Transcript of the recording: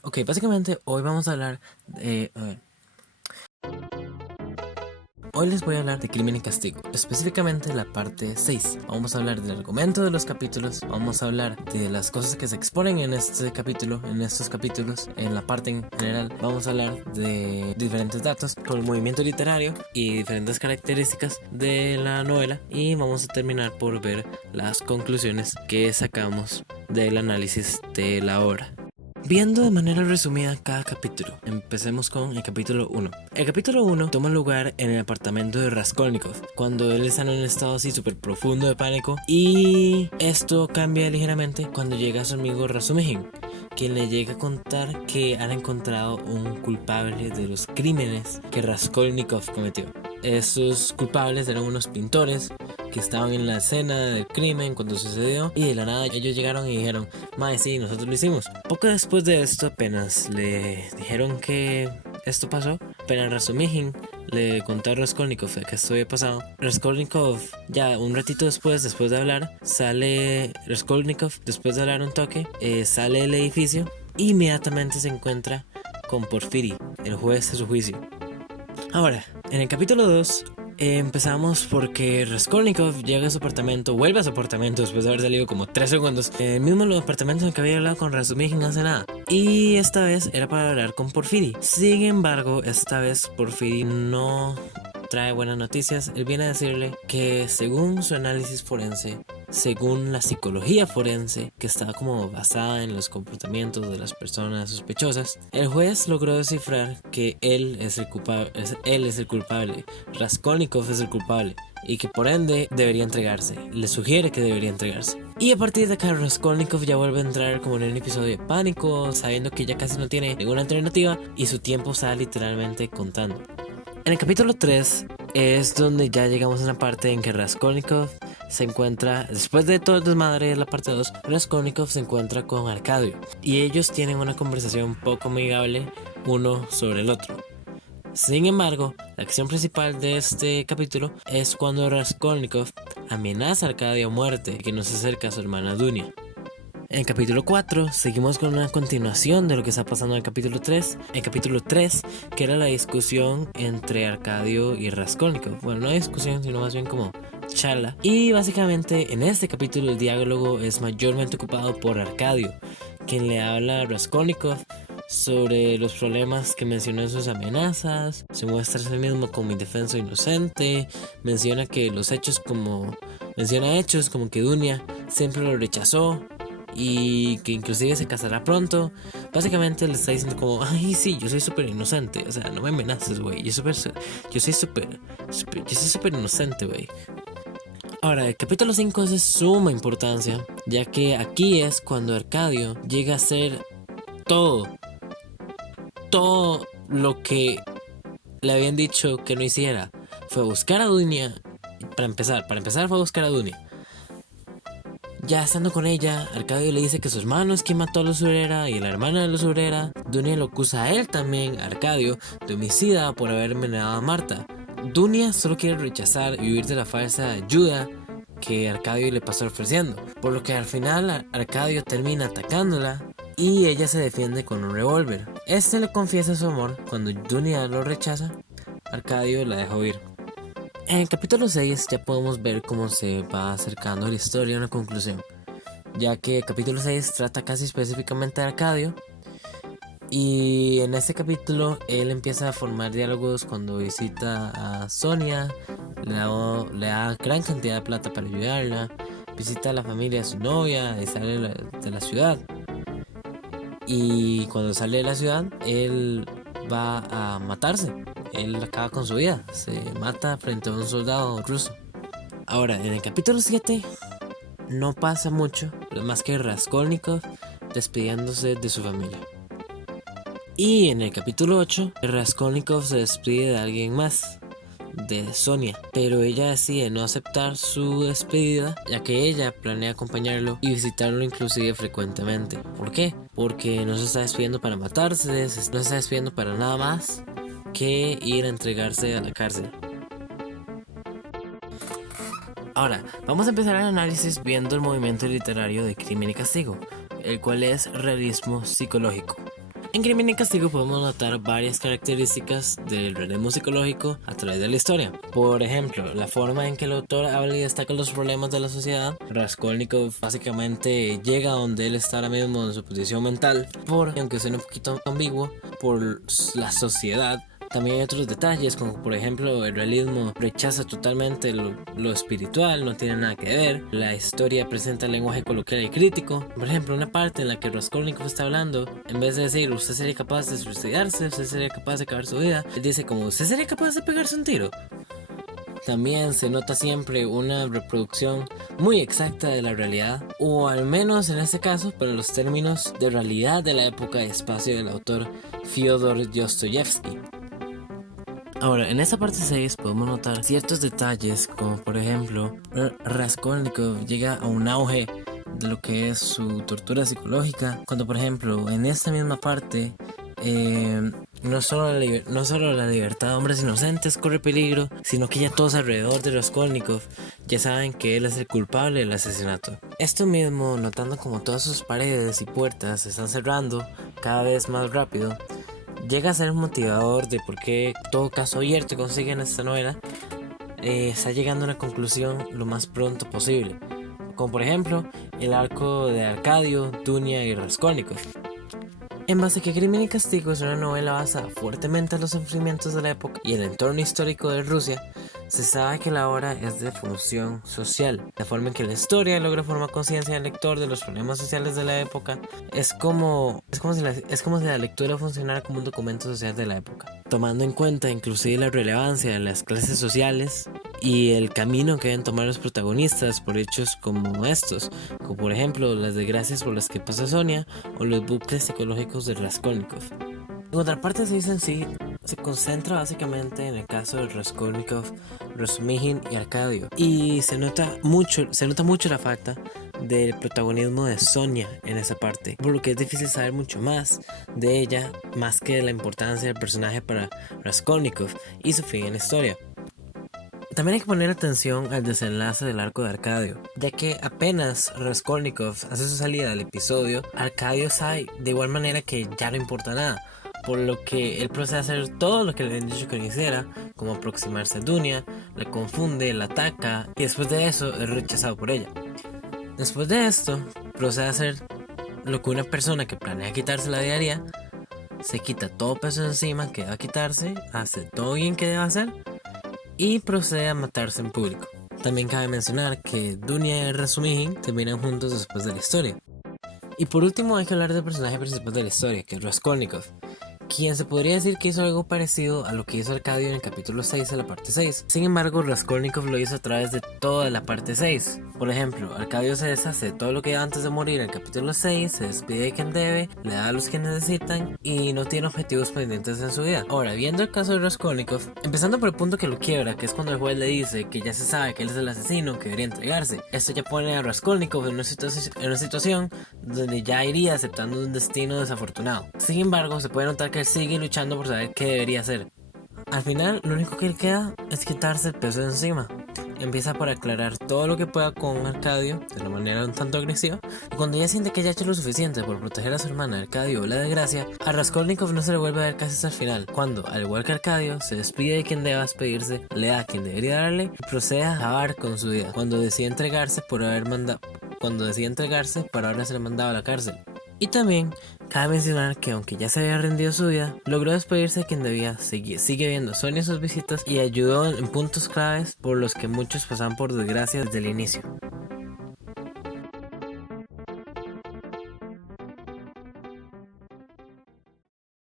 Ok, básicamente hoy vamos a hablar de... a ver. Hoy les voy a hablar de Crimen y Castigo, específicamente la parte 6. Vamos a hablar del argumento de los capítulos, vamos a hablar de las cosas que se exponen en este capítulo, en estos capítulos, en la parte en general. Vamos a hablar de diferentes datos con el movimiento literario y diferentes características de la novela, y vamos a terminar por ver las conclusiones que sacamos del análisis de la obra. Viendo de manera resumida cada capítulo, empecemos con el capítulo 1. El capítulo 1 toma lugar en el apartamento de Raskolnikov, cuando él está en un estado así súper profundo de pánico, y esto cambia ligeramente cuando llega su amigo Razumihin, quien le llega a contar que han encontrado un culpable de los crímenes que Raskolnikov cometió. Esos culpables eran unos pintores que estaban en la escena del crimen cuando sucedió, y de la nada ellos llegaron y dijeron: mae, sí, nosotros lo hicimos. Poco después de esto, apenas le dijeron que esto pasó, apenas Razumihin le contó a Raskolnikov que esto había pasado. Raskolnikov, ya un ratito después de hablar, sale Raskolnikov, después de hablar un toque, sale del edificio e inmediatamente se encuentra con Porfiri, el juez de su juicio. Ahora, en el capítulo 2 empezamos porque Raskolnikov llega a su apartamento, vuelve a su apartamento después de haber salido como 3 segundos. El mismo apartamento en el que había hablado con Razumihin hace nada. Y esta vez era para hablar con Porfiri. Sin embargo, esta vez Porfiri no trae buenas noticias. Él viene a decirle que según su análisis forense, según la psicología forense, que está como basada en los comportamientos de las personas sospechosas, el juez logró descifrar que él es el culpable, Raskolnikov es el culpable, y que por ende debería entregarse. Le sugiere que debería entregarse. Y a partir de acá Raskolnikov ya vuelve a entrar como en un episodio de pánico, sabiendo que ya casi no tiene ninguna alternativa y su tiempo está literalmente contando. En el capítulo 3 es donde ya llegamos a una parte en que Raskolnikov se encuentra, después de todo el desmadre de la parte 2, Raskolnikov se encuentra con Arkadio y ellos tienen una conversación poco amigable uno sobre el otro. Sin embargo, la acción principal de este capítulo es cuando Raskolnikov amenaza a Arkadio a muerte, que no se acerca a su hermana Dunia. En el capítulo 4 seguimos con una continuación de lo que está pasando en el capítulo 3. En el capítulo 3, que era la discusión entre Arkadio y Raskolnikov. Bueno, no discusión, sino más bien como charla. Y básicamente en este capítulo el diálogo es mayormente ocupado por Arkadio, quien le habla a Raskolnikov sobre los problemas que mencionó en sus amenazas. Se muestra a sí mismo como indefenso e inocente. Menciona hechos como que Dunia siempre lo rechazó y que inclusive se casará pronto. Básicamente le está diciendo como: ay, sí, yo soy súper inocente, o sea, no me amenaces, güey, yo soy súper inocente, güey. Ahora, el capítulo 5 es de suma importancia, ya que aquí es cuando Arkadio llega a hacer todo lo que le habían dicho que no hiciera. Fue a buscar a Dunia. Para empezar fue a buscar a Dunia. Ya estando con ella, Arkadio le dice que su hermano es quien mató a la usurera y a la hermana de la usurera. Dunia lo acusa a él también, Arkadio, de homicida por haber envenenado a Marta. Dunia solo quiere rechazar y huir de la falsa ayuda que Arkadio le pasó ofreciendo, por lo que al final Arkadio termina atacándola y ella se defiende con un revólver. Este le confiesa su amor. Cuando Dunia lo rechaza, Arkadio la deja huir. En el capítulo 6 ya podemos ver cómo se va acercando la historia a una conclusión, ya que el capítulo 6 trata casi específicamente de Arkadio, y en este capítulo él empieza a formar diálogos cuando visita a Sonia, le da gran cantidad de plata para ayudarla, visita a la familia de su novia y sale de la ciudad. Y cuando sale de la ciudad, él va a matarse. Él acaba con su vida, se mata frente a un soldado ruso. Ahora, en el capítulo 7 no pasa mucho, más que Raskolnikov despidiéndose de su familia. Y en el capítulo 8, Raskolnikov se despide de alguien más, de Sonia, pero ella decide no aceptar su despedida, ya que ella planea acompañarlo y visitarlo inclusive frecuentemente. ¿Por qué? Porque no se está despidiendo para matarse, no se está despidiendo para nada más que ir a entregarse a la cárcel. Ahora, vamos a empezar el análisis viendo el movimiento literario de Crimen y Castigo. el cual es realismo psicológico. En Crimen y Castigo podemos notar varias características del realismo psicológico a través de la historia. Por ejemplo, la forma en que el autor habla y destaca los problemas de la sociedad. Raskolnikov básicamente llega a donde él está ahora mismo en su posición mental, aunque suene un poquito ambiguo, por la sociedad. También hay otros detalles, como por ejemplo el realismo rechaza totalmente lo espiritual, no tiene nada que ver. La historia presenta el lenguaje coloquial y crítico. Por ejemplo, una parte en la que Raskolnikov está hablando, en vez de decir usted sería capaz de suicidarse, usted sería capaz de acabar su vida, él dice como usted sería capaz de pegarse un tiro. También se nota siempre una reproducción muy exacta de la realidad, o al menos en este caso para los términos de realidad de la época y espacio del autor Fyodor Dostoyevsky. Ahora, en esta parte 6 podemos notar ciertos detalles, como por ejemplo, Raskolnikov llega a un auge de lo que es su tortura psicológica, cuando por ejemplo en esta misma parte no solo la libertad de hombres inocentes corre peligro, sino que ya todos alrededor de Raskolnikov ya saben que él es el culpable del asesinato. Esto mismo, notando como todas sus paredes y puertas se están cerrando cada vez más rápido, llega a ser un motivador de por qué todo caso abierto que consigue en esta novela está llegando a una conclusión lo más pronto posible, como por ejemplo el arco de Arcadio, Dunia y Raskolnikov. En base a que Crimen y Castigo es una novela basada fuertemente en los sufrimientos de la época y el entorno histórico de Rusia, se sabe que la obra es de función social. La forma en que la historia logra formar conciencia del lector de los problemas sociales de la época es como si la lectura funcionara como un documento social de la época, tomando en cuenta inclusive la relevancia de las clases sociales y el camino que deben tomar los protagonistas por hechos como estos, como por ejemplo las desgracias por las que pasa Sonia o los bucles psicológicos de Raskolnikov. En otra parte se concentra básicamente en el caso de Raskolnikov, Razumihin y Arcadio, y se nota mucho la falta del protagonismo de Sonia en esa parte, por lo que es difícil saber mucho más de ella, más que la importancia del personaje para Raskolnikov y su fin en la historia. También hay que poner atención al desenlace del arco de Arcadio, ya que apenas Raskolnikov hace su salida del episodio, Arcadio sabe de igual manera que ya no importa nada, por lo que él procede a hacer todo lo que le han dicho que no hiciera, como aproximarse a Dunia, la confunde, la ataca y después de eso es rechazado por ella. Después de esto, procede a hacer lo que una persona que planea quitarse la vida haría, se quita todo peso encima que va a quitarse, hace todo bien que debe hacer y procede a matarse en público. También cabe mencionar que Dunia y Razumihin terminan juntos después de la historia. Y por último hay que hablar del personaje principal de la historia, que es Raskolnikov, quien se podría decir que hizo algo parecido a lo que hizo Arcadio en el capítulo 6 de la parte 6. Sin embargo, Raskolnikov lo hizo a través de toda la parte 6. Por ejemplo, Arcadio se deshace de todo lo que iba antes de morir en el capítulo 6, se despide de quien debe, le da a los que necesitan y no tiene objetivos pendientes en su vida. Ahora, viendo el caso de Raskolnikov, empezando por el punto que lo quiebra, que es cuando el juez le dice que ya se sabe que él es el asesino, que debería entregarse. Esto ya pone a Raskolnikov en una situación donde ya iría aceptando un destino desafortunado. Sin embargo, se puede notar que él sigue luchando por saber qué debería hacer. Al final, lo único que le queda es quitarse el peso de encima. Empieza por aclarar todo lo que pueda con Arcadio de una manera un tanto agresiva, y cuando ya siente que ya ha hecho lo suficiente por proteger a su hermana Arcadio o la desgracia, a Raskolnikov no se le vuelve a ver casi hasta el final, cuando, al igual que Arcadio, se despide de quien deba despedirse, le da a quien debería darle y procede a acabar con su vida, cuando decide entregarse para ahora ser mandado a la cárcel. Y también cabe mencionar que aunque ya se había rendido su vida, logró despedirse de quien debía, sigue viendo a Sonia sus visitas y ayudó en puntos claves por los que muchos pasaban por desgracia desde el inicio.